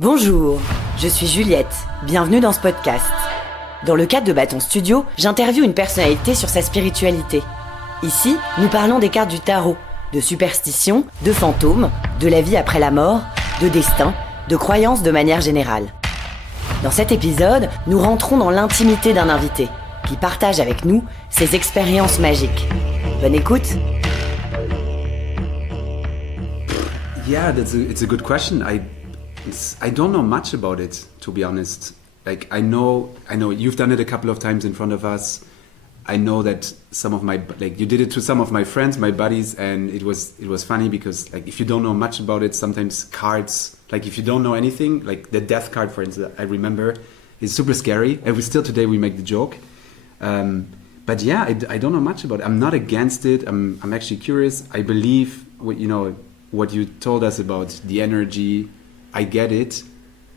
Bonjour, je suis Juliette, bienvenue dans ce podcast. Dans le cadre de Bâton Studio, j'interviewe une personnalité sur sa spiritualité. Ici, nous parlons des cartes du tarot, de superstitions, de fantômes, de la vie après la mort, de destin, de croyances de manière générale. Dans cet épisode, nous rentrons dans l'intimité d'un invité, qui partage avec nous ses expériences magiques. Bonne écoute. Yeah, it's a good question. I don't know much about it, to be honest. Like I know you've done it a couple of times in front of us. I know that you did it to some of my friends, my buddies, and it was funny because like if you don't know much about it, sometimes cards, like if you don't know anything, like the death card, for instance, I remember, is super scary, and today we make the joke. But yeah, I don't know much about it. I'm not against it. I'm actually curious. I believe what you told us about the energy. I get it,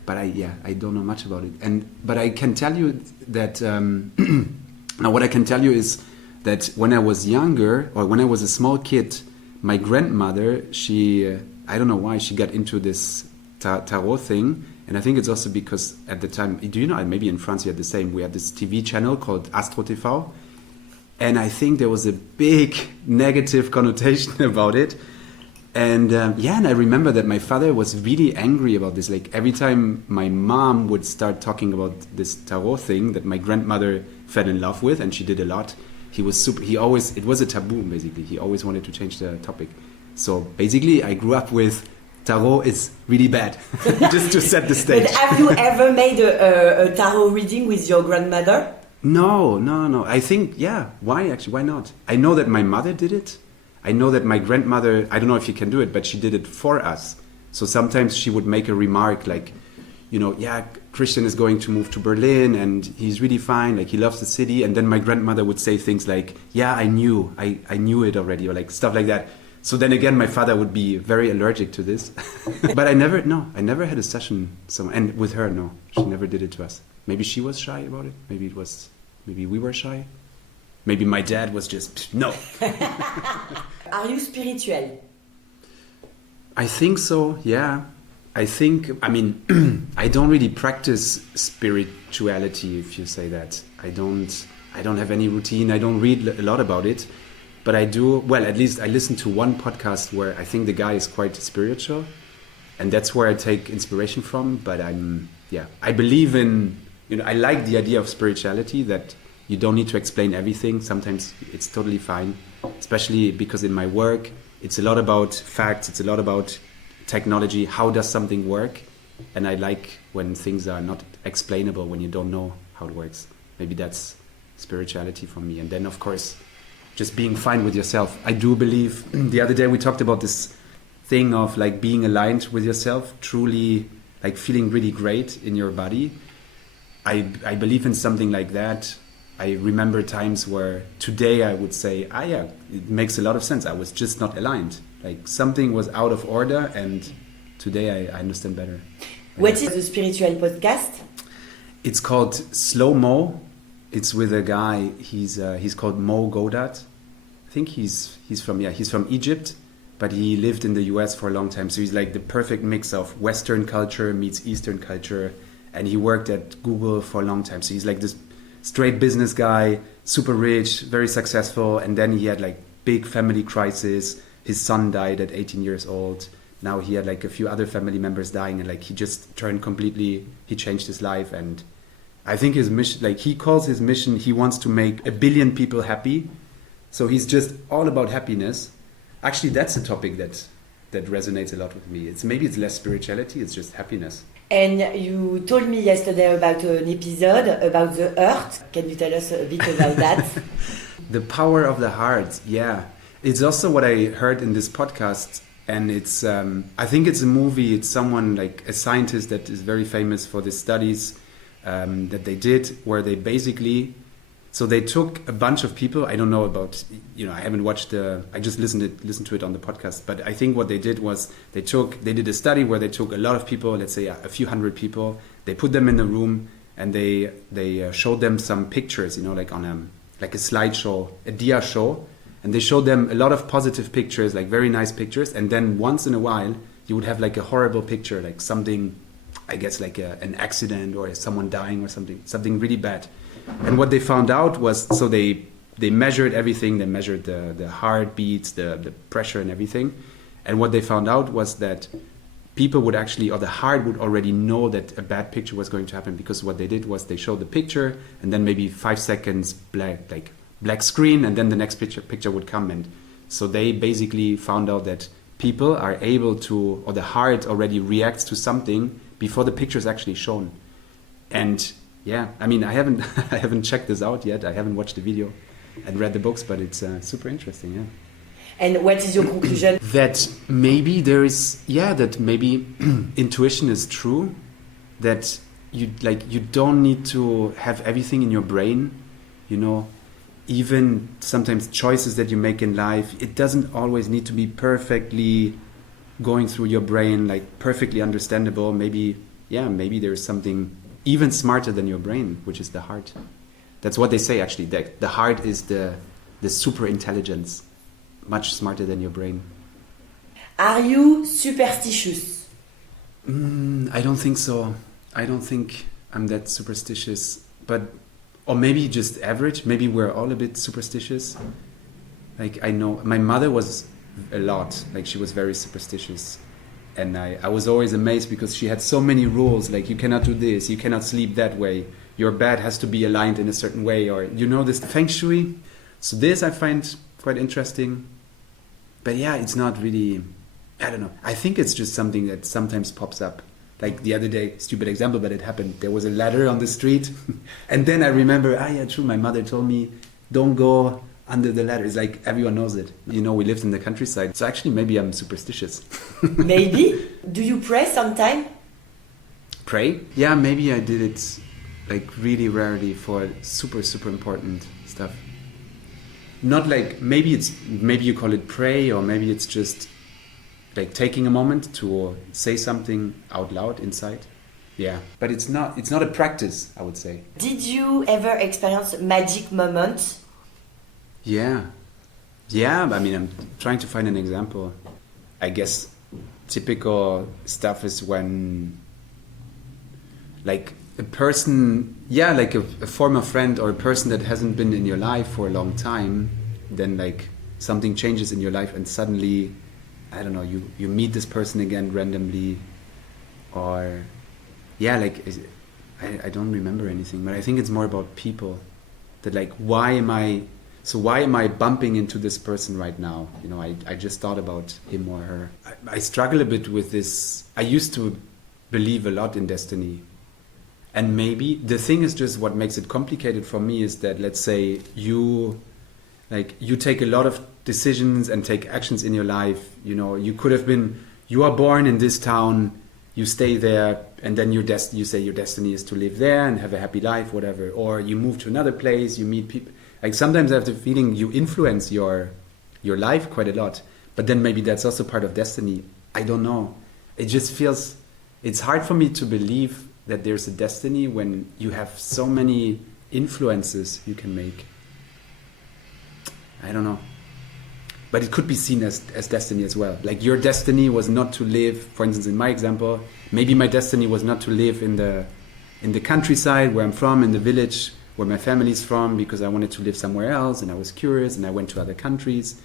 but I don't know much about it. But I can tell you that now what I can tell you is that when I was younger, or when I was a small kid, my grandmother, she I don't know why she got into this tarot thing, and I think it's also because at the time, do you know, maybe in France you had the same, we had this TV channel called Astro TV, and I think there was a big negative connotation about it. And and I remember that my father was really angry about this. Like every time my mom would start talking about this tarot thing that my grandmother fell in love with, and she did a lot, it was a taboo basically. He always wanted to change the topic. So basically I grew up with tarot is really bad, just to set the stage. But have you ever made a tarot reading with your grandmother? No. I think, why not? I know that my mother did it. I know that my grandmother, I don't know if she can do it, but she did it for us. So sometimes she would make a remark like, Christian is going to move to Berlin and he's really fine, like he loves the city. And then my grandmother would say things like, I knew it already, or like stuff like that. So then again, my father would be very allergic to this. But I never had a session, and with her, no, she never did it to us. Maybe she was shy about it. Maybe we were shy. Maybe my dad was just, no. Are you spiritual? I think so, yeah. I don't really practice spirituality, if you say that. I don't have any routine. I don't read a lot about it. But I do, well, at least I listen to one podcast where I think the guy is quite spiritual. And that's where I take inspiration from. But I believe in, I like the idea of spirituality, that you don't need to explain everything. Sometimes it's totally fine, especially because in my work, it's a lot about facts. It's a lot about technology. How does something work? And I like when things are not explainable, when you don't know how it works. Maybe that's spirituality for me. And then, of course, just being fine with yourself. I do believe, the other day we talked about this thing of like being aligned with yourself, truly like feeling really great in your body. I believe in something like that. I remember times where today I would say, it makes a lot of sense. I was just not aligned. Like something was out of order, and today I understand better. What is the spiritual podcast? It's called Slow Mo. It's with a guy. He's called Mo Godat. I think he's from Egypt, but he lived in the US for a long time. So he's like the perfect mix of Western culture meets Eastern culture, and he worked at Google for a long time. So he's like this straight business guy, super rich, very successful, and then he had like big family crisis. His son died at 18 years old. Now he had like a few other family members dying, and like he just he changed his life. And I think his mission, like he calls his mission, he wants to make 1 billion people happy. So he's just all about happiness. Actually, that's a topic that resonates a lot with me. Maybe it's less spirituality, it's just happiness. And you told me yesterday about an episode about the heart. Can you tell us a bit about that? The power of the heart, yeah. It's also what I heard in this podcast. And it's, I think it's a movie. It's someone like a scientist that is very famous for the studies that they did, where they basically, so they took a bunch of people. I don't know about, I haven't watched I just listened to it on the podcast. But I think what they did was they did a study where they took a lot of people, let's say a few hundred people. They put them in a room and they showed them some pictures, like on a slideshow, a dia show. And they showed them a lot of positive pictures, like very nice pictures. And then once in a while, you would have like a horrible picture, like something, I guess like an accident or someone dying or something really bad. And what they found out was, so they measured everything. They measured the heartbeats, the pressure and everything. And what they found out was that people would actually, or the heart would already know that a bad picture was going to happen, because what they did was they showed the picture and then maybe 5 seconds black screen, and then the next picture would come. And so they basically found out that people are able to, or the heart already reacts to something before the picture is actually shown. And yeah, I mean, I haven't checked this out yet. I haven't watched the video and read the books, but it's super interesting, yeah. And what is your conclusion? That maybe that maybe intuition is true, that you don't need to have everything in your brain, you know. Even sometimes choices that you make in life, it doesn't always need to be perfectly going through your brain, like perfectly understandable. Maybe there's something even smarter than your brain, which is the heart. That's what they say, actually. The heart is the super intelligence, much smarter than your brain. Are you superstitious? I don't think so. I don't think I'm that superstitious, or maybe just average. Maybe we're all a bit superstitious. Like, I know my mother was a lot, like she was very superstitious. And I was always amazed because she had so many rules, like you cannot do this, you cannot sleep that way, your bed has to be aligned in a certain way, or this feng shui. So this I find quite interesting. But yeah, it's not really, I don't know. I think it's just something that sometimes pops up. Like the other day, stupid example, but it happened. There was a ladder on the street. And then I remember, yeah, true, my mother told me, don't go under the ladder. It's like everyone knows it. We lived in the countryside. So actually, maybe I'm superstitious. Maybe? Do you pray sometime? Pray? Yeah, maybe I did it like really rarely for super, super important stuff. Not like, maybe you call it pray, or maybe it's just like taking a moment to say something out loud inside. Yeah, but it's not a practice, I would say. Did you ever experience magic moments? Yeah, I mean, I'm trying to find an example. I guess typical stuff is when like a person, like a former friend or a person that hasn't been in your life for a long time, then like something changes in your life and suddenly, I don't know, you meet this person again randomly, or I don't remember anything, but I think it's more about people. That like, why am I bumping into this person right now? I just thought about him or her. I struggle a bit with this. I used to believe a lot in destiny. And maybe the thing is just what makes it complicated for me is that, let's say you take a lot of decisions and take actions in your life. You are born in this town, you stay there, and then you say your destiny is to live there and have a happy life, whatever. Or you move to another place, you meet people. Like sometimes I have the feeling you influence your life quite a lot, but then maybe that's also part of destiny. I don't know. It just feels, it's hard for me to believe that there's a destiny when you have so many influences you can make. I don't know. But it could be seen as destiny as well. Like your destiny was not to live, for instance, in my example, maybe my destiny was not to live in the countryside where I'm from, in the village where my family's from, because I wanted to live somewhere else and I was curious and I went to other countries.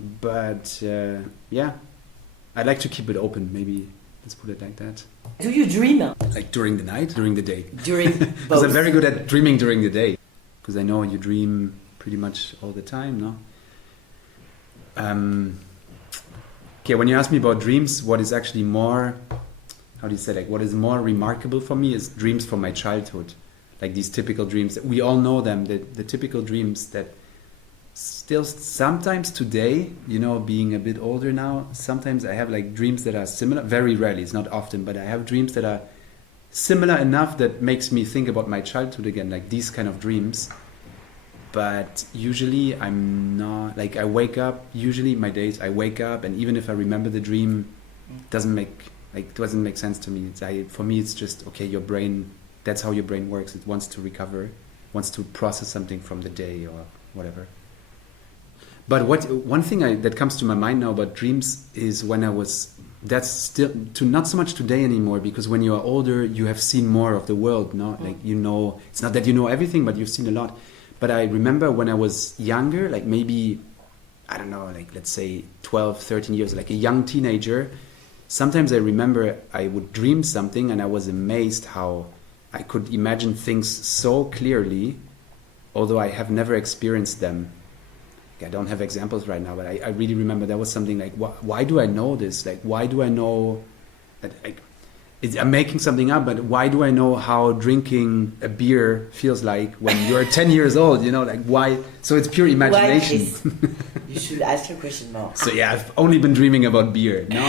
But I like to keep it open, maybe. Let's put it like that. Do you dream? Like during the night, during the day? During both. Because I'm very good at dreaming during the day. Because I know you dream pretty much all the time, no? Okay, when you ask me about dreams, what is actually more, what is more remarkable for me is dreams from my childhood. Like these typical dreams, we all know them, the typical dreams that still sometimes today, being a bit older now, sometimes I have like dreams that are similar, very rarely, it's not often, but I have dreams that are similar enough that makes me think about my childhood again, like these kind of dreams. But usually I'm not, like I wake up, usually my days I wake up, and even if I remember the dream, it doesn't make sense to me. For me it's just, okay, your brain, that's how your brain works. It wants to recover, wants to process something from the day or whatever. But one thing that comes to my mind now about dreams is when I was, that's still not so much today anymore, because when you are older, you have seen more of the world, no? Like, you know, it's not that you know everything, but you've seen a lot. But I remember when I was younger, like maybe, I don't know, like let's say 12, 13 years, like a young teenager, sometimes I remember I would dream something and I was amazed how I could imagine things so clearly, although I have never experienced them. I don't have examples right now, but I really remember that was something like, why do I know this? Like, why do I know that? I'm making something up, but why do I know how drinking a beer feels like when you're 10 years old? You know, like why? So it's pure imagination. You should ask your question more. So yeah, I've only been dreaming about beer. No.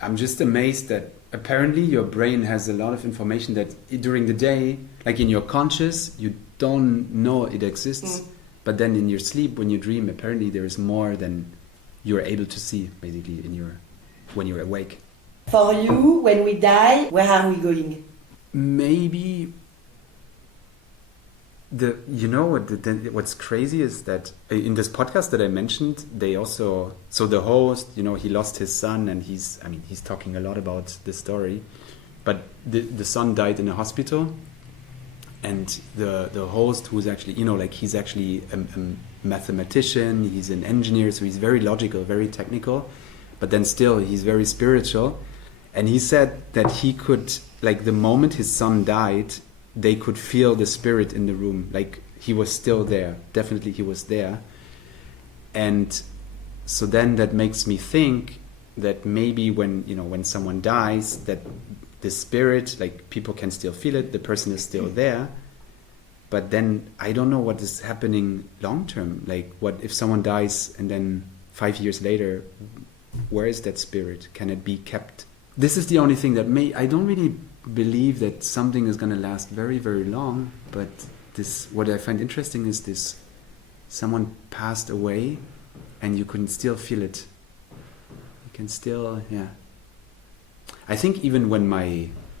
I'm just amazed that apparently your brain has a lot of information that during the day, like in your conscious, you don't know it exists. But then in your sleep, when you dream, apparently there is more than you're able to see, basically, when you're awake. For you, when we die, where are we going? Maybe what's crazy is that in this podcast that I mentioned, they also, so the host, you know, he lost his son, and he's talking a lot about the story, but the son died in a hospital. And the host, who's actually, you know, like he's actually a mathematician, he's an engineer, so he's very logical, very technical, but then still he's very spiritual. And he said that he could, like the moment his son died, they could feel the spirit in the room, like he was still there, definitely he was there. And so then that makes me think that maybe when someone dies, that the spirit, like people can still feel it, the person is still there, but then I don't know what is happening long term. Like, what if someone dies and then 5 years later, where is that spirit? Can it be kept? This is the only thing that I don't really believe that something is going to last very, very long, but what I find interesting is this: someone passed away and you can still feel it. You can still, yeah. I think even when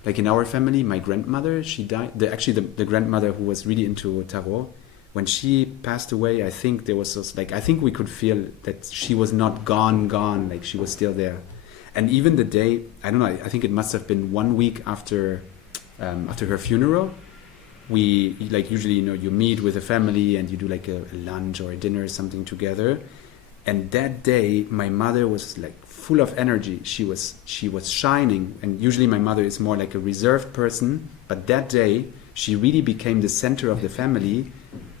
in our family, my grandmother, she died. The grandmother who was really into tarot, when she passed away, I think there was I think we could feel that she was not gone, like she was still there. And even the day, I don't know, I think it must have been 1 week after her funeral, we, like, usually, you know, you meet with a family and you do like a lunch or a dinner or something together. And that day, my mother was like full of energy. She was shining. And usually my mother is more like a reserved person. But that day, she really became the center of the family,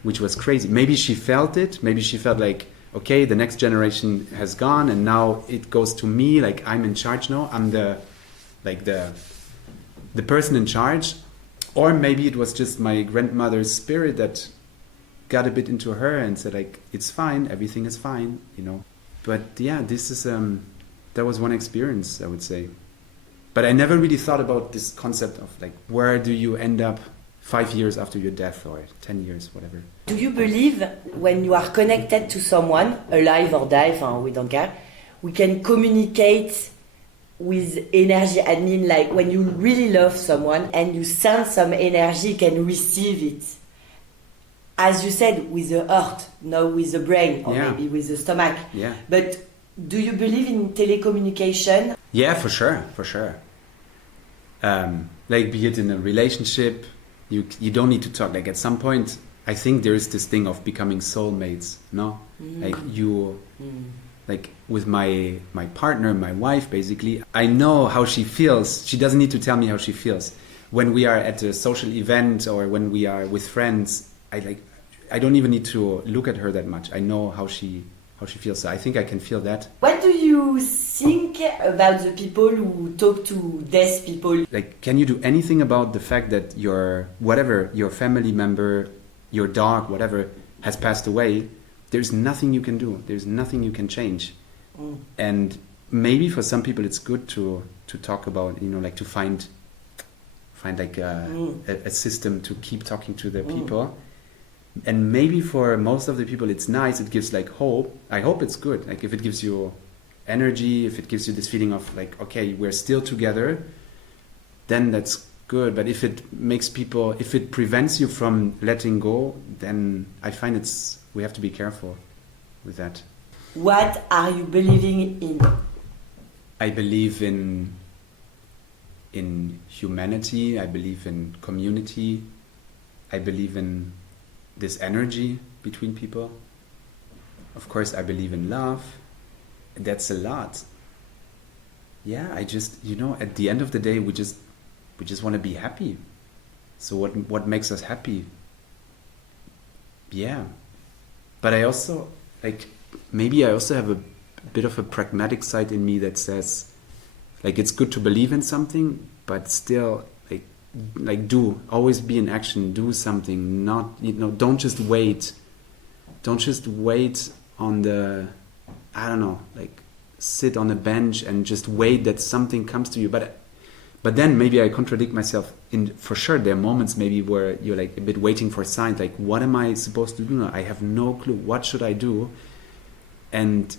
which was crazy. Maybe she felt it. Maybe she felt like, okay, the next generation has gone and now it goes to me. Like, I'm in charge now. I'm the person in charge. Or maybe it was just my grandmother's spirit that got a bit into her and said, like, it's fine, everything is fine, you know. But yeah, this is that was one experience, I would say. But I never really thought about this concept of, like, where do you end up 5 years after your death, or 10 years, whatever. Do you believe when you are connected to someone, alive or die, we don't care, we can communicate with energy? I mean, like, when you really love someone and you send some energy, you can receive it. As you said, with the heart, not with the brain, or maybe with the stomach. Yeah. But do you believe in telecommunication? Yeah, for sure. Like, be it in a relationship, you don't need to talk. Like, at some point, I think there is this thing of becoming soulmates, no? Like, like with my partner, my wife, basically, I know how she feels. She doesn't need to tell me how she feels. When we are at a social event or when we are with friends, I don't even need to look at her that much. I know how she feels. So I think I can feel that. What do you think about the people who talk to dead people? Like, can you do anything about the fact that your family member, your dog, whatever, has passed away? There's nothing you can do. There's nothing you can change. And maybe for some people it's good to talk about, you know, like to find like a system to keep talking to the people. And maybe for most of the people it's nice, it gives like hope. I hope it's good. Like, if it gives you energy, if it gives you this feeling of like, okay, we're still together, then that's good. But if it prevents you from letting go, then I find it's we have to be careful with that. What are you believing in? I believe in humanity. I believe in community. I believe in this energy between people. Of course, I believe in love. That's a lot. Yeah, I just, at the end of the day, we just want to be happy. So what makes us happy? Yeah. But I also, maybe I also have a bit of a pragmatic side in me that says, it's good to believe in something, but still, always be in action, do something, not, don't just wait. Don't just wait on the, sit on a bench and just wait that something comes to you. But then maybe I contradict myself. For sure, there are moments maybe where you're a bit waiting for signs. What am I supposed to do now? I have no clue. What should I do? And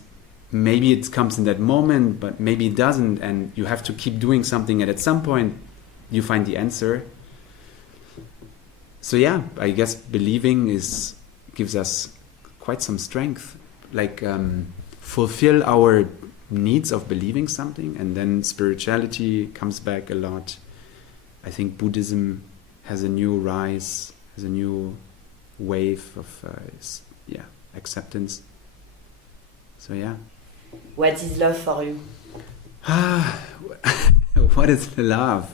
maybe it comes in that moment, but maybe it doesn't. And you have to keep doing something. And at some point, you find the answer. So yeah, I guess believing gives us quite some strength. Fulfill our needs of believing something, and then spirituality comes back a lot. I think Buddhism has a new rise, has a new wave of acceptance. So yeah. What is love for you? What is love?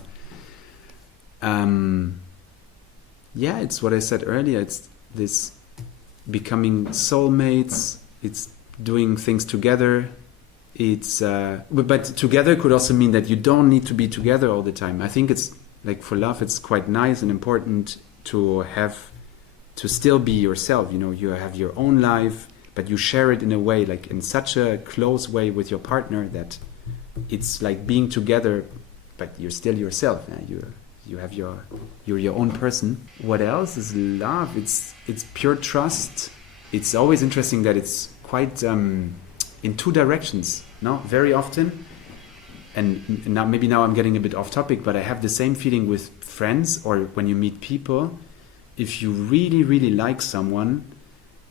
It's what I said earlier. It's this becoming soulmates. It's doing things together. It's but together could also mean that you don't need to be together all the time. I think it's for love, it's quite nice and important to still be yourself. You have your own life, but you share it in a way, in such a close way with your partner that it's like being together, but you're still yourself. You're your own person. What else is love? It's pure trust. It's always interesting that it's quite in two directions. No, very often. And now I'm getting a bit off topic, but I have the same feeling with friends or when you meet people. If you really, really like someone,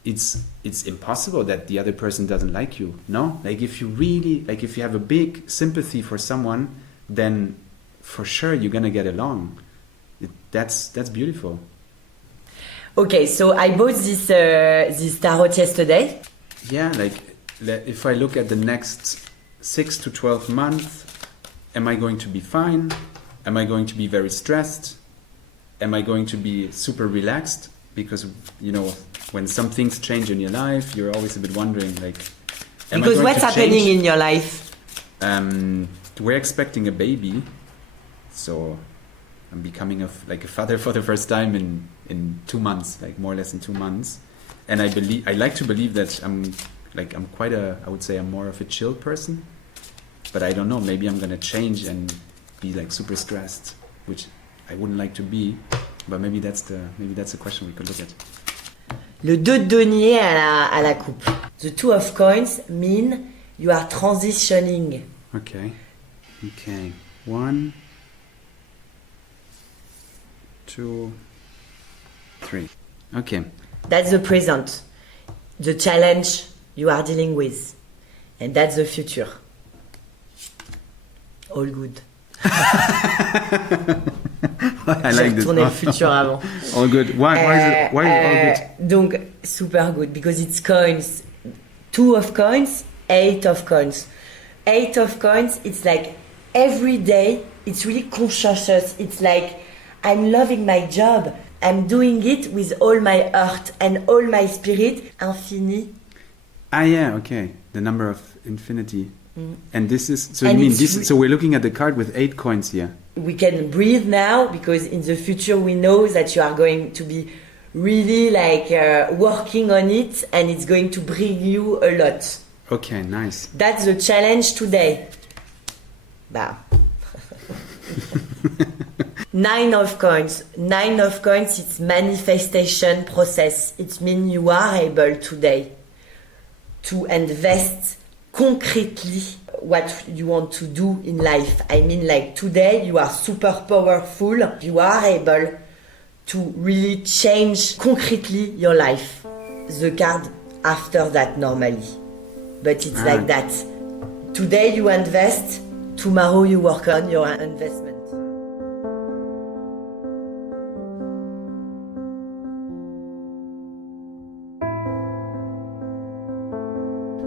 it's impossible that the other person doesn't like you. No, if you have a big sympathy for someone, then for sure you're gonna get along. That's beautiful. Okay, so I bought this tarot yesterday. Yeah, if I look at the next 6 to 12 months, am I going to be fine? Am I going to be very stressed? Am I going to be super relaxed? Because, when some things change in your life, you're always a bit wondering, because what's happening in your life? We're expecting a baby, so I'm becoming a father for the first time in 2 months, more or less in 2 months. And I like to believe that I'm quite I would say I'm more of a chill person, but I don't know, maybe I'm gonna change and be super stressed, which I wouldn't like to be, but maybe that's a question we could look at. Le 2 de denier à la coupe. The 2 of coins mean you are transitioning. Okay. 1, 2, 3. Okay. That's the present, the challenge you are dealing with, and that's the future. All good. I like this. Tourner le futur avant. All good. Why is it all good? Donc super good because it's coins. 2 of coins, 8 of coins. 8 of coins. It's every day. It's really conscious. It's I'm loving my job. I'm doing it with all my heart and all my spirit. Infini. Ah yeah, okay. The number of infinity. And this is so. And you mean this? So we're looking at the card with 8 coins here. We can breathe now because in the future we know that you are going to be really working on it, and it's going to bring you a lot. Okay, nice. That's the challenge today. Bah. 9 of coins. 9 of coins, it's manifestation process. It means you are able today to invest concretely what you want to do in life. I mean, today you are super powerful. You are able to really change concretely your life. the card after that normally. But it's like that. Today you invest, tomorrow you work on your investment.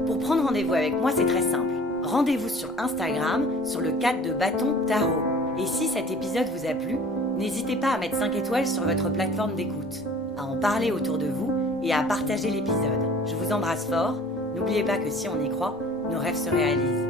Pour prendre rendez-vous avec moi, c'est très simple. Rendez-vous sur Instagram, sur le cadre de Bâton Tarot. Et si cet épisode vous a plu, n'hésitez pas à mettre 5 étoiles sur votre plateforme d'écoute, à en parler autour de vous et à partager l'épisode. Je vous embrasse fort. N'oubliez pas que si on y croit, nos rêves se réalisent.